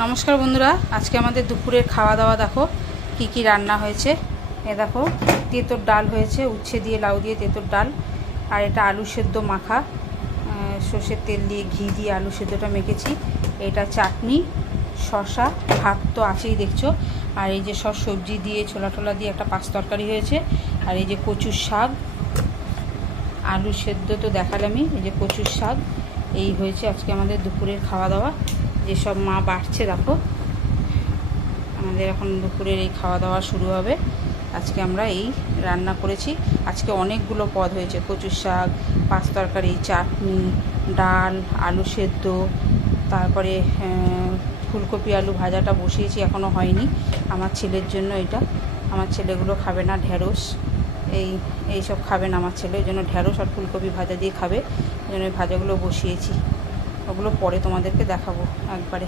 নমস্কার বন্ধুরা, আজকে আমাদের দুপুরের খাওয়া দাওয়া দেখো কি কি রান্না হয়েছে। এ দেখো তেঁতোর ডাল হয়েছে, উচ্ছে দিয়ে লাউ দিয়ে তেঁতোর ডাল। আর এটা আলু সেদ্ধ মাখা, সর্ষের তেল দিয়ে ঘি দিয়ে আলু সেদ্ধটা মেখেছি। এটা চাটনি, শসা, ভাত তো আছেই দেখছো। আর এই যে সব সবজি দিয়ে ছোলা টোলা দিয়ে একটা পাঁচ তরকারি হয়েছে। আর এই যে কচুর শাক, আলু সেদ্ধ তো দেখালামই, এই যে কচুর শাক। এই হয়েছে আজকে আমাদের দুপুরের খাওয়া দাওয়া। যেসব মা বাড়ছে দেখো, আমাদের এখন দুপুরের এই খাওয়া দাওয়া শুরু হবে। আজকে আমরা এই রান্না করেছি। আজকে অনেকগুলো পদ হয়েছে, কচুর শাক, পাঁচ তরকারি, চাটনি, ডাল, আলু সেদ্ধ, তারপরে ফুলকপি আলু ভাজাটা বসিয়েছি, এখনও হয়নি। আমার ছেলের জন্য এটা, আমার ছেলেগুলো খাবে না ঢ্যাঁড়স, এইসব খাবে না আমার ছেলে, ওই জন্য ঢ্যাঁড়স আর ফুলকপি ভাজা দিয়ে খাবে, ওই জন্য ওই ভাজাগুলো বসিয়েছি। ওগুলো পরে তোমাদেরকে দেখাবো একবারে।